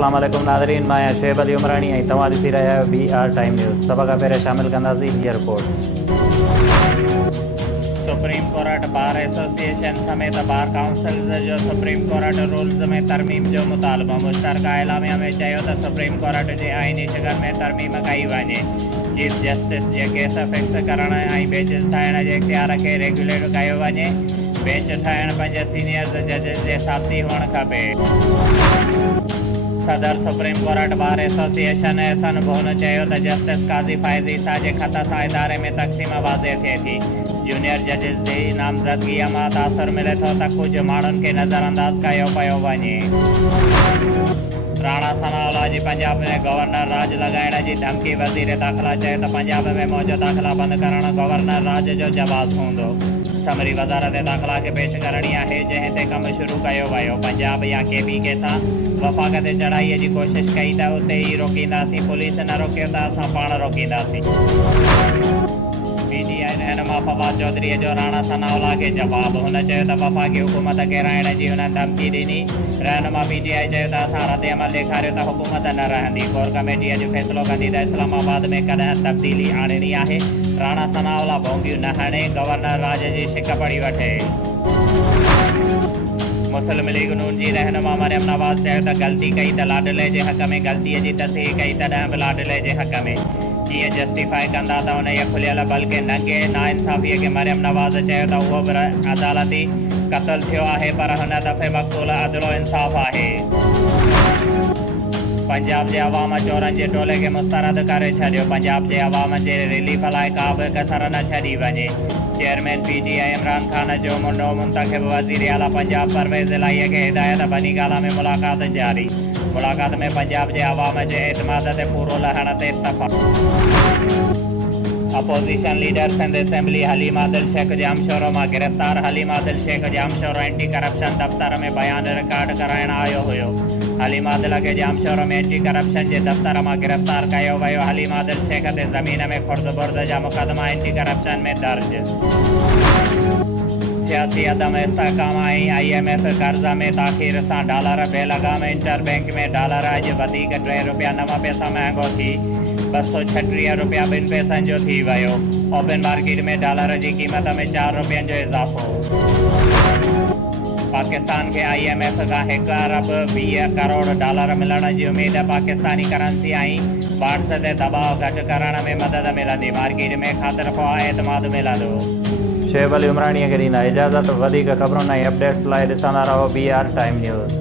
अस्सलाम वालेकुम नाज़रीन, मैं शुएब अली उमरानी ऐं तव्हां ॾिसी रहिया आहियो BR टाइम न्यूज़। सभ खां पहिरियों शामिल कंदासीं हीअ report. Supreme court bar association समेत बार काउंसिल जो सुप्रीम कोर्ट रूल्स में तरमीम जो मुतालबो। मुश्तरका एलामिया में चयो त सुप्रीम कोर्ट जे आईनी शिकल में तरमीम कई वञे। Chief justice J case fix करण ऐं बेंचिस ठाहिण जे इख्तियार खे रेगुलेट कयो वञे। बेंच ठाहिण 5 सीनियर जजिस जे साथी हुअणु खपे। सदर supreme court bar association Ahsan Bhoon चयो त जस्टिस काज़ी फ़ाइज़ ईसा जे ख़त सां इदारे में तक़सीम वाज़े थिए थी। जूनियर जजिस जी नामज़दगीअ मां तासुर मिले थो त कुझु माण्हुनि खे नज़रअंदाज़ कयो पियो वञे। राणा सनाउल्लाह जी पंजाब में गवर्नर राज लॻाइण जी धमकी। वज़ीर दाख़िला चयो त पंजाब में मौज दाख़िला बंदि करणु गवर्नर राज जो जवाबु हूंदो। समरी वज़ारत दाख़िला खे पेश करणी आहे, जंहिं ते कमु शुरू कयो वियो। पंजाब या KPK सां वफ़ाक़ ते चढ़ाईअ जी कोशिशि कई त उते ई रोकींदासीं, पुलिस न रोकियो त असां पाण रोकींदासीं। PTI रहनुमा फवाद चौधरी जो राणा सनाउल्लाह खे जवाब। हुन चयो त वफ़ाक़ी हुकूमत किराइण जी हुन धमकी ॾिनी। रहनुमा PTI चयो त असां रद्द अमल ॾेखारियो त हुकूमत न रहंदी। कोर कमेटी अॼु फ़ैसिलो कंदी त इस्लामाबाद में कॾहिं तब्दीली आणणी आहे। राणा सनाउल्लाह भोंगियूं न हणे, गवर्नर राज जी शिक पढ़ी वठे। मुस्लिम लीग नून जी रहनुमा मरियम नवाज़ चयो त ग़लती कई त लाडले जे हक़ में, ग़लतीअ जी तस्हीह कई तॾहिं बि लाडले जे हक़ में। कीअं जस्टिफाई कंदा त उन ये खुलियल बल्कि नंगे नाइंसाफ़ीअ खे मरियम नवाज़ चयो त उहो बि अदालती क़त्ल थियो आहे, पर हिन दफ़े मक़तूल अदलो इंसाफ़ आहे। पंजाब जे अवाम चोरनि जे टोले खे मुस्तरद करे छॾियो। पंजाब जे अवाम जे रिलीफ लाइ का बि कसर न छॾी वञे। चेयरमैन PTI इमरान खान जो नओं मुंतखब वज़ीर आला पंजाब परवेज़ इलाहीअ खे हिदायत। बनीगाला में मुलाक़ात जारी। मुलाक़ात में पंजाब जे अवाम जे एतमाद ते पूरो लहण ते इत्तफ़ाक़। Opposition leader Sindh assembly Haleem Adil Sheikh जामशोरो मां गिरफ़्तार। हलीमा दिल शेख जामशोरो एंटी करप्शन दफ़्तर में बयान रिकॉर्ड कराइण आयो हुयो। हलीमा दिल खे जामशोरो में एंटी करप्शन जे दफ़्तर मां गिरफ़्तार कयो वियो। हलीमा दिल शेख ते ज़मीन में खुर्द बुर्द जा मुक़दमा एंटी करप्शन में दर्ज। सियासी अदम इस्तेहकाम ऐं IMF कर्ज़ में ताख़ीर सां डॉलर बेलगाम। इंटरबैंक में डॉलर अॼु वधीक ₹3.09 महांगो थी 236 रुपया ॿिनि पैसनि जो थी वियो। ओपन मार्केट में डॉलर जी क़ीमत में 4 रुपयनि जो इज़ाफ़ो। पाकिस्तान के IMF का 1 अरब 20 करोड़ डॉलर मिलण जी उम्मीद। पाकिस्तानी करंसी ऐं बांड्स ते दबाव घटि करण में मदद मिलंदी। मार्केट में ख़ातिर ख़्वाह एतमाद मिलंदो। शुएब अली उमरानीअ खे ॾींदा इजाज़त। वधीक ख़बरुनि ऐं अपडेट्स लाइ ॾिसंदा रहो BR टाइम न्यूज़।